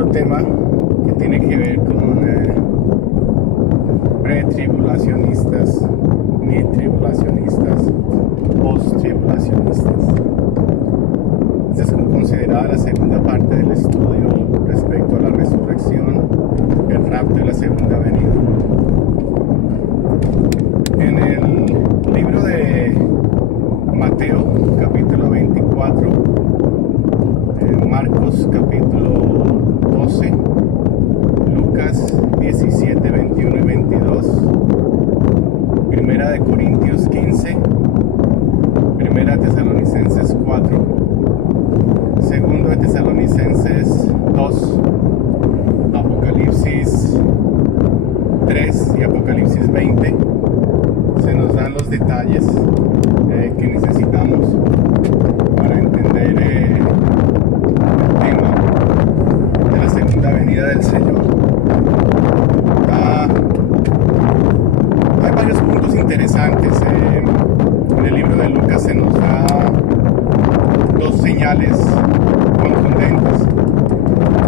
otro tema que tiene que ver con pretribulacionistas, mid-tribulacionistas, post-tribulacionistas. Esta es considerada la segunda parte del estudio respecto a la resurrección, el rapto y la segunda venida. En el libro de Mateo, capítulo 24, Marcos, capítulo 12, Lucas 17, 21 y 22, Primera de Corintios 15, Primera de Tesalonicenses 4, Segundo de Tesalonicenses 2, Apocalipsis 3 y Apocalipsis 20, se nos dan los detalles que necesitamos para entender el tema de la segunda venida del Señor. Hay varios puntos interesantes. En el libro de Lucas se nos da dos señales contundentes.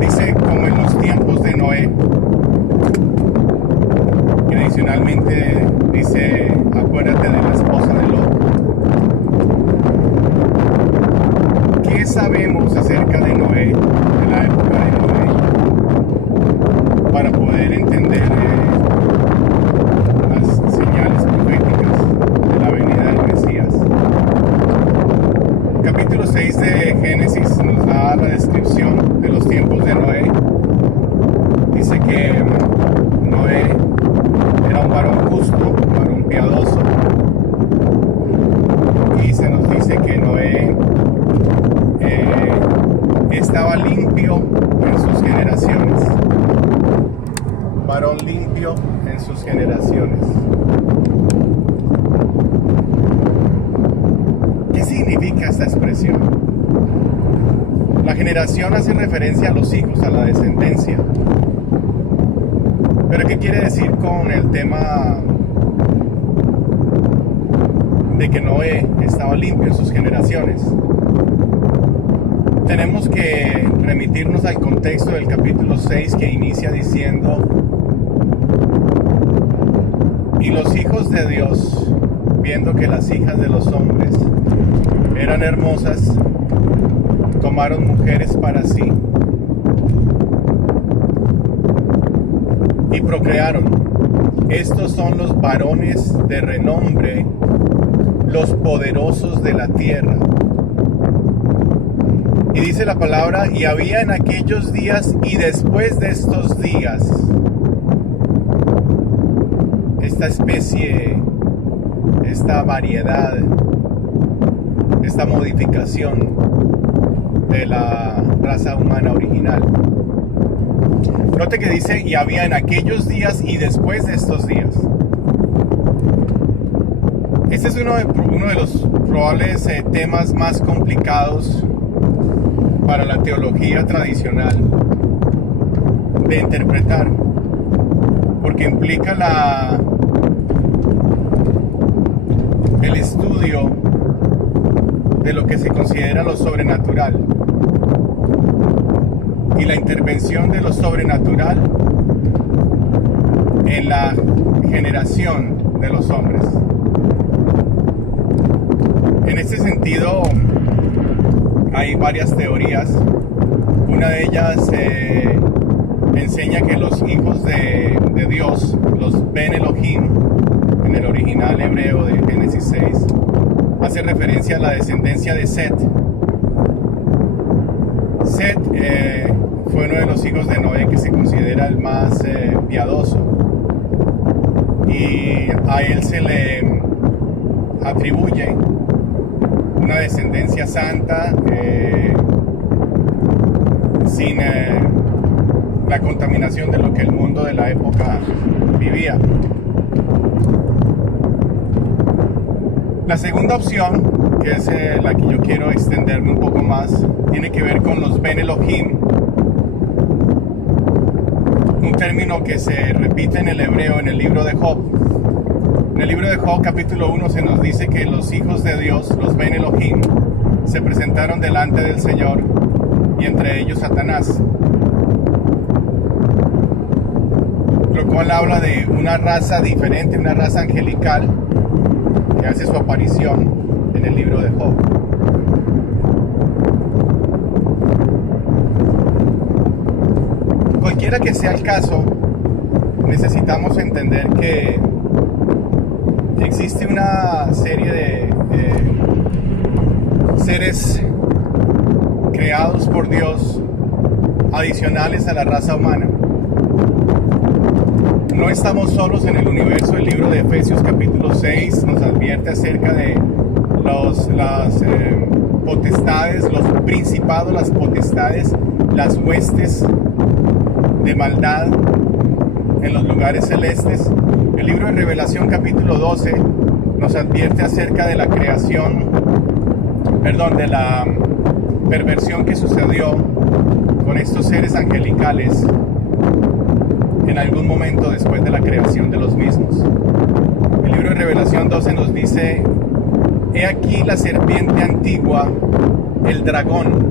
Dice, como en los tiempos de Noé. Y adicionalmente dice, acuérdate de la esposa de Lot. ¿Qué sabemos acerca de Noé, de la época de Noé, para poder entender las señales proféticas de la venida del Mesías? Capítulo 6 de Génesis nos da la descripción de los tiempos de Noé. Dice que Noé era un varón justo, un varón piadoso, y se nos dice que Noé estaba limpio en sus generaciones, varón limpio en sus generaciones. ¿Qué significa esta expresión? La generación hace referencia a los hijos, a la descendencia. Pero ¿qué quiere decir con el tema de que Noé estaba limpio en sus generaciones? Tenemos que remitirnos al contexto del capítulo 6 que inicia diciendo: y los hijos de Dios, viendo que las hijas de los hombres eran hermosas, tomaron mujeres para sí y procrearon. Estos son los varones de renombre, los poderosos de la tierra. Y dice la palabra, y había en aquellos días y después de estos días, esta especie, esta variedad, esta modificación de la raza humana original. Note que dice, y había en aquellos días y después de estos días. Este es uno de los probables temas más complicados para la teología tradicional de interpretar, porque implica el estudio de lo que se considera lo sobrenatural y la intervención de lo sobrenatural en la generación de los hombres. En este sentido, hay varias teorías. Una de ellas enseña que los hijos de Dios, los Ben Elohim, en el original hebreo de Génesis 6, hace referencia a la descendencia de Set. Set fue uno de los hijos de Noé que se considera el más piadoso, y a él se le atribuye una descendencia santa, sin la contaminación de lo que el mundo de la época vivía. La segunda opción, que es la que yo quiero extenderme un poco más, tiene que ver con los Ben Elohim, un término que se repite en el hebreo en el libro de Job. En el libro de Job, capítulo 1, se nos dice que los hijos de Dios, los Ben Elohim, se presentaron delante del Señor, y entre ellos Satanás. cual habla de una raza diferente, una raza angelical que hace su aparición en el libro de Job. Cualquiera que sea el caso, necesitamos entender que existe una serie de seres creados por Dios adicionales a la raza humana. No estamos solos en el universo. El libro de Efesios capítulo 6 nos advierte acerca de las potestades, los principados, las potestades, las huestes de maldad en los lugares celestes. El libro de Revelación capítulo 12 nos advierte acerca de la de la perversión que sucedió con estos seres angelicales en algún momento después de la creación de los mismos. El libro de Revelación 12 nos dice: he aquí la serpiente antigua, el dragón,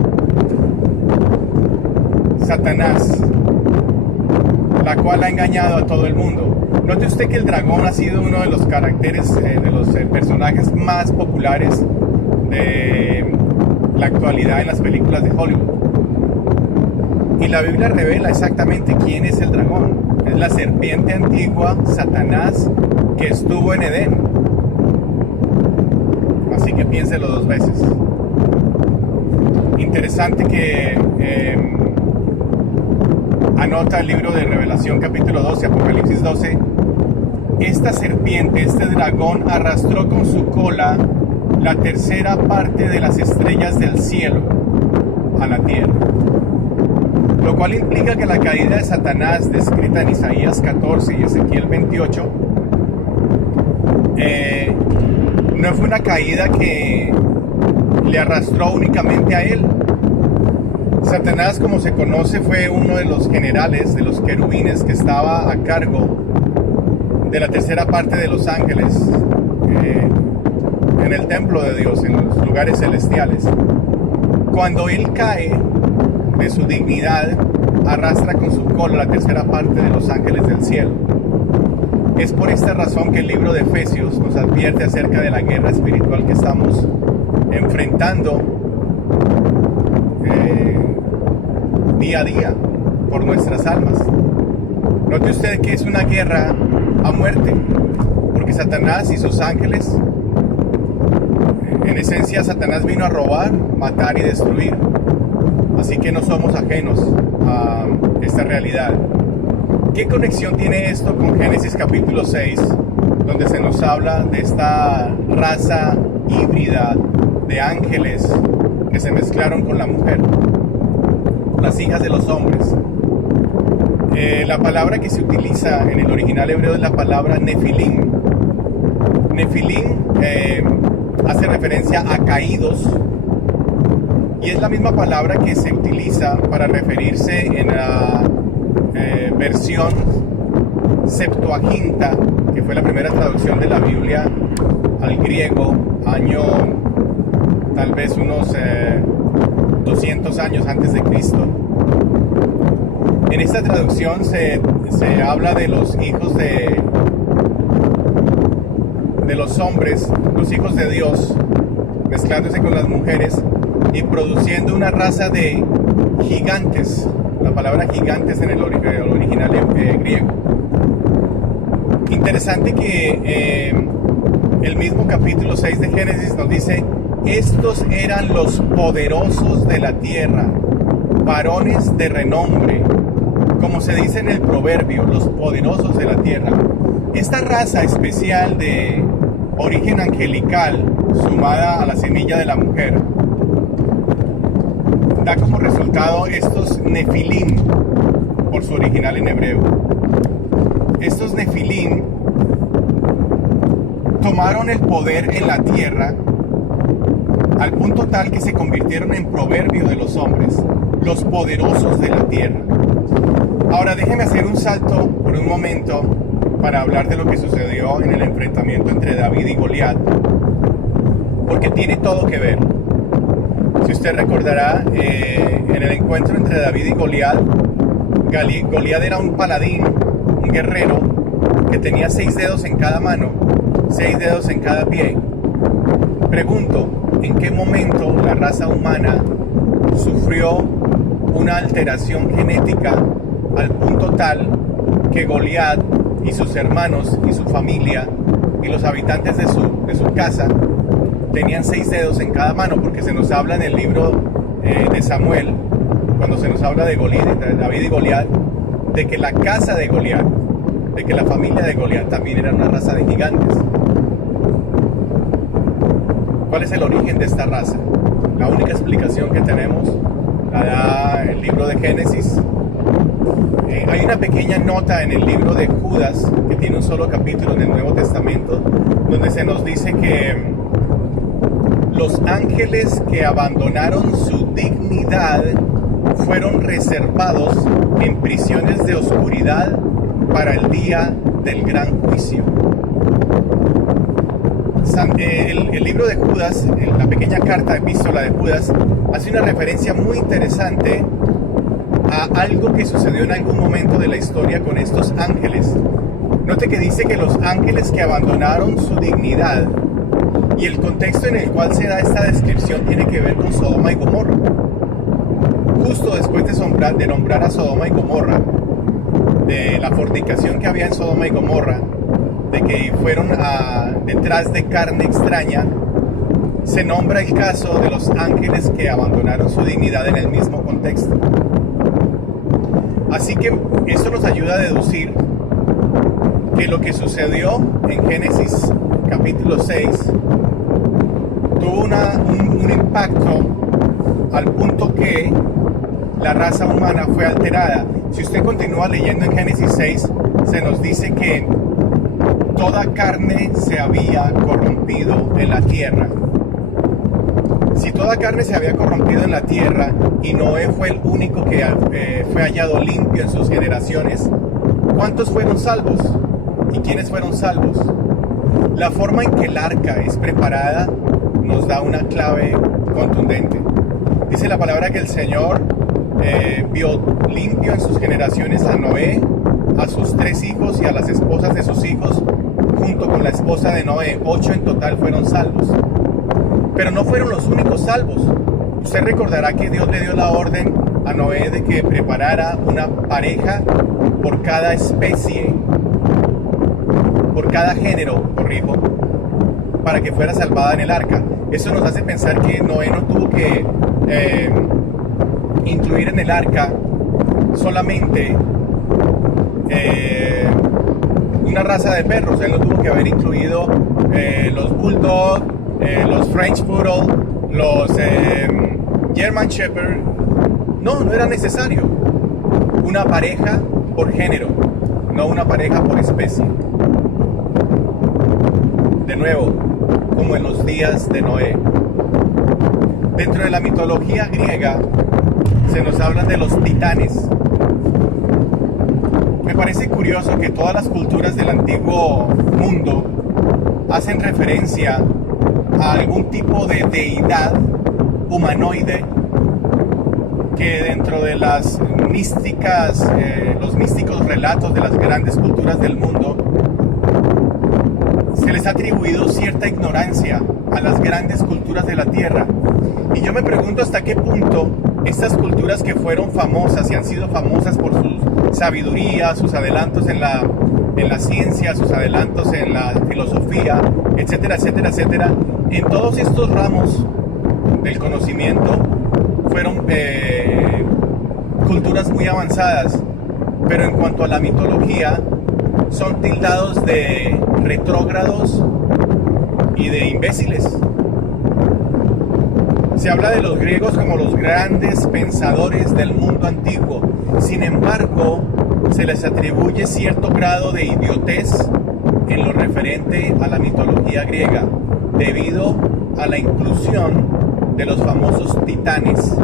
Satanás, la cual ha engañado a todo el mundo. Note usted que el dragón ha sido uno de los caracteres, de los personajes más populares de la actualidad en las películas de Hollywood. Y la Biblia revela exactamente quién es el dragón. Es la serpiente antigua, Satanás, que estuvo en Edén. Así que piénselo dos veces. Interesante que anota el libro de Revelación capítulo 12, Apocalipsis 12. Esta serpiente, este dragón, arrastró con su cola la tercera parte de las estrellas del cielo a la tierra. Lo cual implica que la caída de Satanás, descrita en Isaías 14 y Ezequiel 28, no fue una caída que le arrastró únicamente a él. Satanás, como se conoce, fue uno de los generales, de los querubines, que estaba a cargo de la tercera parte de los ángeles en el templo de Dios, en los lugares celestiales. Cuando él cae de su dignidad, arrastra con su cola la tercera parte de los ángeles del cielo. Es por esta razón que el libro de Efesios nos advierte acerca de la guerra espiritual que estamos enfrentando día a día por nuestras almas. Note usted que es una guerra a muerte, porque Satanás y sus ángeles, en esencia, Satanás vino a robar, matar y destruir. Así que no somos ajenos a esta realidad. ¿Qué conexión tiene esto con Génesis capítulo 6, donde se nos habla de esta raza híbrida de ángeles que se mezclaron con la mujer, las hijas de los hombres? La palabra que se utiliza en el original hebreo es la palabra nefilim. Nefilim hace referencia a caídos, y es la misma palabra que se utiliza para referirse en la versión Septuaginta, que fue la primera traducción de la Biblia al griego, año tal vez unos 200 años antes de Cristo. En esta traducción se habla de los hijos de los hombres, los hijos de Dios, mezclándose con las mujeres y produciendo una raza de gigantes. La palabra gigantes en el original griego. Interesante que el mismo capítulo 6 de Génesis nos dice: estos eran los poderosos de la tierra, varones de renombre, como se dice en el proverbio, los poderosos de la tierra. Esta raza especial de origen angelical, sumada a la semilla de la mujer, da como resultado estos nefilim, por su original en hebreo. Estos nefilim tomaron el poder en la tierra al punto tal que se convirtieron en proverbio de los hombres, los poderosos de la tierra. Ahora déjeme hacer un salto por un momento para hablar de lo que sucedió en el enfrentamiento entre David y Goliat, porque tiene todo que ver. Si usted recordará, en el encuentro entre David y Goliat, Goliat era un paladín, un guerrero que tenía 6 dedos en cada mano, 6 dedos en cada pie. Pregunto, ¿en qué momento la raza humana sufrió una alteración genética al punto tal que Goliat y sus hermanos y su familia y los habitantes de su casa tenían 6 dedos en cada mano? Porque se nos habla en el libro de Samuel, cuando se nos habla de David y Goliat, de que la casa de Goliat, de que la familia de Goliat también era una raza de gigantes. ¿Cuál es el origen de esta raza? La única explicación que tenemos la da el libro de Génesis. Hay una pequeña nota en el libro de Judas, que tiene un solo capítulo en el Nuevo Testamento, donde se nos dice que los ángeles que abandonaron su dignidad fueron reservados en prisiones de oscuridad para el día del gran juicio. El libro de Judas, la pequeña carta epístola de Judas, hace una referencia muy interesante a algo que sucedió en algún momento de la historia con estos ángeles. Note que dice que los ángeles que abandonaron su dignidad, y el contexto en el cual se da esta descripción tiene que ver con Sodoma y Gomorra. Justo después de nombrar a Sodoma y Gomorra, de la fornicación que había en Sodoma y Gomorra, de que fueron detrás de carne extraña, se nombra el caso de los ángeles que abandonaron su dignidad en el mismo contexto. Así que eso nos ayuda a deducir que lo que sucedió en Génesis capítulo 6 tuvo un impacto al punto que la raza humana fue alterada. Si usted continúa leyendo en Génesis 6, se nos dice que toda carne se había corrompido en la tierra. Si toda carne se había corrompido en la tierra y Noé fue el único que fue hallado limpio en sus generaciones, ¿cuántos fueron salvos? ¿Y quiénes fueron salvos? La forma en que el arca es preparada nos da una clave contundente. Dice la palabra que el Señor vio limpio en sus generaciones a Noé, a sus 3 hijos y a las esposas de sus hijos, junto con la esposa de Noé. 8 en total fueron salvos. Pero no fueron los únicos salvos. Usted recordará que Dios le dio la orden a Noé de que preparara una pareja por cada especie, por cada género, corrijo, para que fuera salvada en el arca. Eso nos hace pensar que Noé no tuvo que incluir en el arca solamente una raza de perros. Él no tuvo que haber incluido los bulldog, los French poodle, los German shepherd. No era necesario. Una pareja por género, no una pareja por especie. De nuevo, como en los días de Noé. Dentro de la mitología griega se nos habla de los titanes. Me parece curioso que todas las culturas del antiguo mundo hacen referencia a algún tipo de deidad humanoide que dentro de las místicas, los místicos relatos de las grandes culturas del mundo, se les ha atribuido cierta ignorancia a las grandes culturas de la tierra. Y yo me pregunto hasta qué punto estas culturas que fueron famosas y han sido famosas por su sabiduría, sus adelantos en la ciencia, sus adelantos en la filosofía, etcétera, etcétera, etcétera, en todos estos ramos del conocimiento fueron culturas muy avanzadas, pero en cuanto a la mitología son tildados de retrógrados y de imbéciles. Se habla de los griegos como los grandes pensadores del mundo antiguo. Sin embargo, se les atribuye cierto grado de idiotez en lo referente a la mitología griega, debido a la inclusión de los famosos titanes,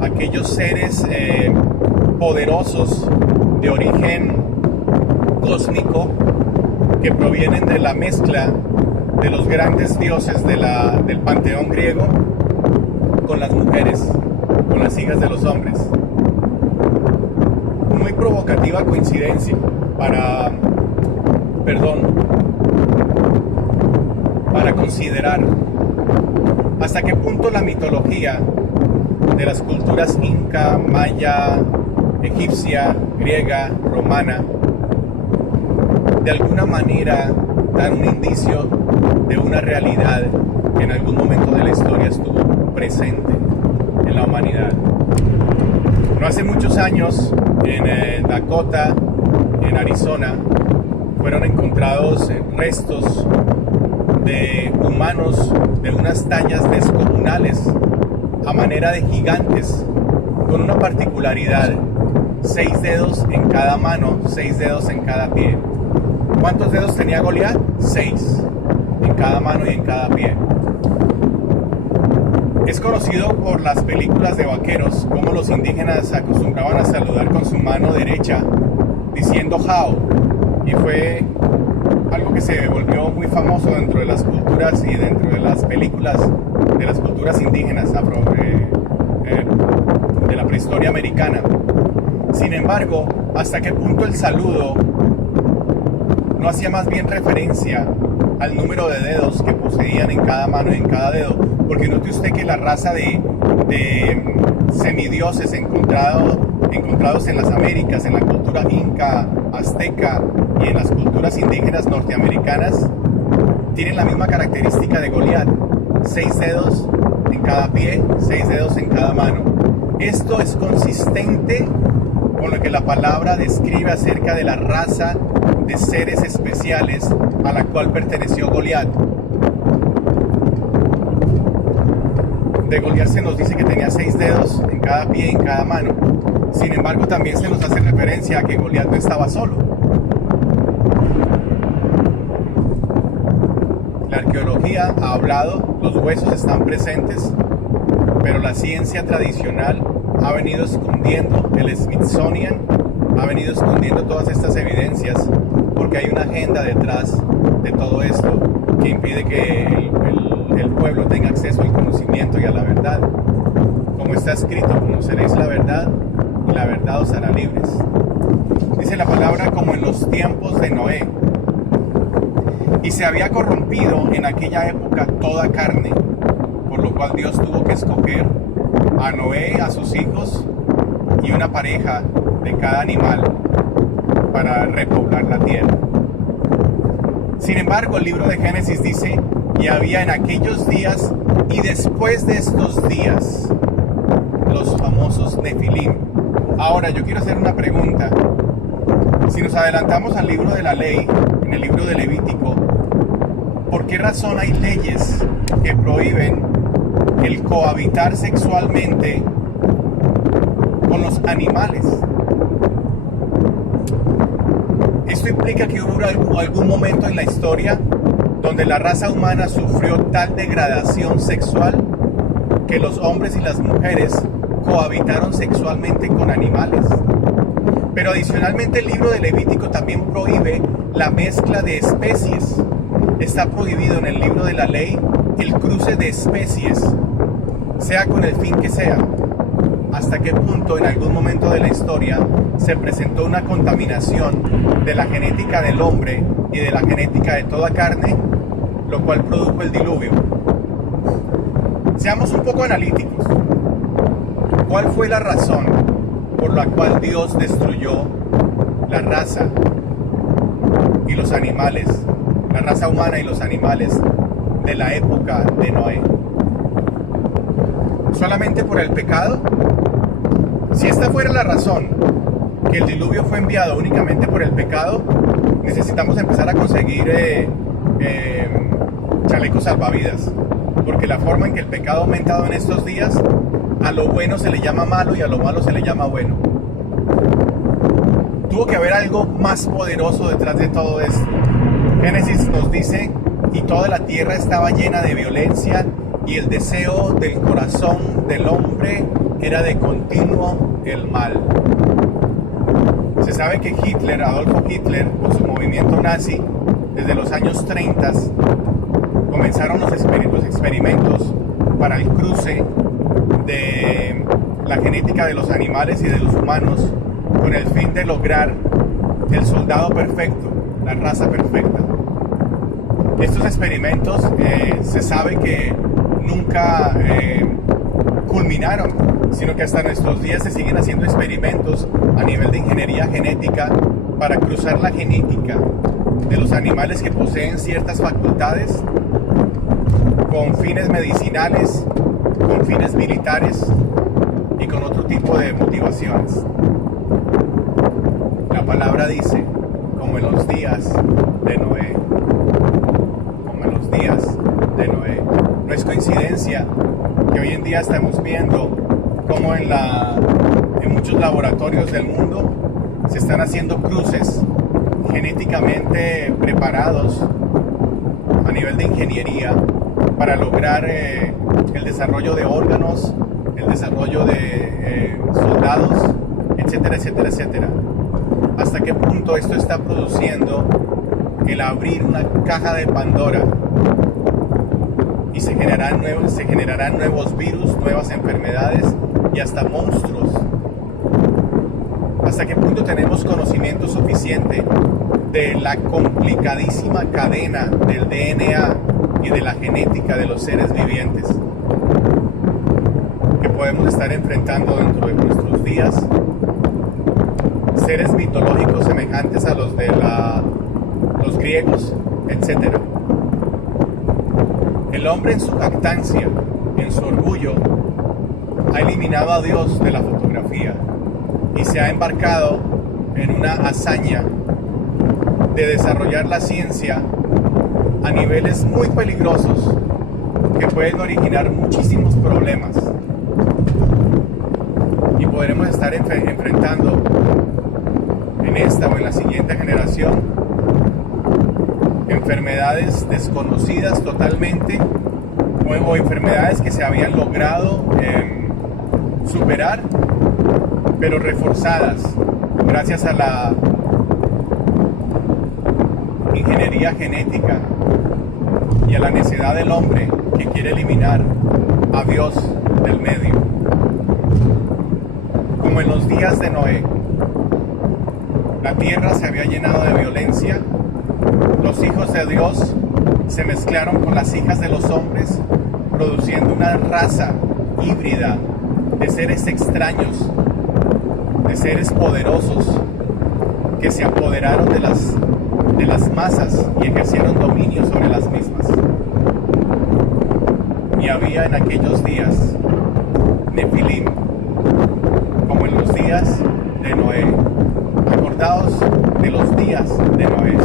aquellos seres poderosos de origen cósmico que provienen de la mezcla de los grandes dioses del panteón griego con las mujeres, con las hijas de los hombres. Muy provocativa coincidencia. para, perdón, para considerar hasta qué punto la mitología de las culturas inca, maya, egipcia, griega, romana, de alguna manera dan un indicio de una realidad que en algún momento de la historia estuvo presente en la humanidad. No hace muchos años, en Dakota, en Arizona, fueron encontrados restos de humanos de unas tallas descomunales, a manera de gigantes, con una particularidad: 6 dedos en cada mano, 6 dedos en cada pie. ¿Cuántos dedos tenía Goliat? 6 en cada mano y en cada pie. Es conocido por las películas de vaqueros cómo los indígenas acostumbraban a saludar con su mano derecha diciendo "how", y fue algo que se volvió muy famoso dentro de las culturas y dentro de las películas de las culturas indígenas de la prehistoria americana. Sin embargo, ¿hasta qué punto el saludo no hacía más bien referencia al número de dedos que poseían en cada mano y en cada dedo? Porque note usted que la raza de semidioses encontrados en las Américas, en la cultura inca, azteca y en las culturas indígenas norteamericanas, tienen la misma característica de Goliat: 6 dedos en cada pie, 6 dedos en cada mano. Esto es consistente con lo que la palabra describe acerca de la raza de seres especiales a la cual perteneció Goliat. De Goliat se nos dice que tenía 6 dedos en cada pie y en cada mano. Sin embargo, también se nos hace referencia a que Goliat no estaba solo. La arqueología ha hablado, los huesos están presentes, pero la ciencia tradicional ha venido escondiendo, el Smithsonian ha venido escondiendo todas estas evidencias, porque hay una agenda detrás de todo esto que impide que el pueblo tenga acceso al conocimiento y a la verdad. Como está escrito: conoceréis la verdad y la verdad os hará libres. Dice la palabra: como en los tiempos de Noé. Y se había corrompido en aquella época toda carne, por lo cual Dios tuvo que escoger a Noé, a sus hijos y una pareja de cada animal para repoblar la tierra. Sin embargo, el libro de Génesis dice: y había en aquellos días y después de estos días los famosos Nefilim. Ahora yo quiero hacer una pregunta. Si nos adelantamos al libro de la ley, en el libro de Levítico, ¿por qué razón hay leyes que prohíben el cohabitar sexualmente con los animales? Esto implica que hubo algún momento en la historia donde la raza humana sufrió tal degradación sexual que los hombres y las mujeres cohabitaron sexualmente con animales. Pero adicionalmente el libro de Levítico también prohíbe la mezcla de especies. Está prohibido en el libro de la ley el cruce de especies, sea con el fin que sea. ¿Hasta qué punto en algún momento de la historia se presentó una contaminación de la genética del hombre y de la genética de toda carne, lo cual produjo el diluvio? Seamos un poco analíticos. ¿Cuál fue la razón por la cual Dios destruyó la raza y los animales, la raza humana y los animales de la época de Noé? ¿Solamente por el pecado? Si esta fuera la razón, que el diluvio fue enviado únicamente por el pecado, necesitamos empezar a conseguir chalecos salvavidas, porque la forma en que el pecado ha aumentado en estos días, a lo bueno se le llama malo y a lo malo se le llama bueno. Tuvo que haber algo más poderoso detrás de todo esto. Génesis nos dice: y toda la tierra estaba llena de violencia, y el deseo del corazón del hombre era de continuo el mal. Se sabe que Hitler, Adolfo Hitler, con su movimiento nazi, desde los años 30, comenzaron los experimentos para el cruce de la genética de los animales y de los humanos, con el fin de lograr el soldado perfecto, la raza perfecta. Estos experimentos se sabe que nunca culminaron, sino que hasta nuestros días se siguen haciendo experimentos a nivel de ingeniería genética para cruzar la genética de los animales que poseen ciertas facultades con fines medicinales, con fines militares y con otro tipo de motivaciones. La palabra dice, como en los días de Noé, como en los días de Noé. No es coincidencia que hoy en día estamos viendo cómo en muchos laboratorios del mundo se están haciendo cruces genéticamente preparados a nivel de ingeniería para lograr el desarrollo de órganos, el desarrollo de soldados, etcétera, etcétera, etcétera. ¿Hasta qué punto esto está produciendo el abrir una caja de Pandora? Y se generarán nuevos virus, nuevas enfermedades y hasta monstruos. ¿Hasta qué punto tenemos conocimiento suficiente de la complicadísima cadena del DNA y de la genética de los seres vivientes que podemos estar enfrentando dentro de nuestros días? Seres mitológicos semejantes a los de los griegos, etc. El hombre en su jactancia, en su orgullo, ha eliminado a Dios de la fotografía y se ha embarcado en una hazaña de desarrollar la ciencia a niveles muy peligrosos que pueden originar muchísimos problemas. Y podremos estar enfrentando en esta o en la siguiente generación enfermedades desconocidas totalmente o enfermedades que se habían logrado superar, pero reforzadas gracias a la ingeniería genética y a la necedad del hombre que quiere eliminar a Dios del medio. Como en los días de Noé, la tierra se había llenado de violencia, los hijos de Dios se mezclaron con las hijas de los hombres, produciendo una raza híbrida de seres extraños, de seres poderosos que se apoderaron de las masas y ejercieron dominio sobre las mismas. Y había en aquellos días Nefilim, como en los días de Noé. Acordaos de los días de Noé.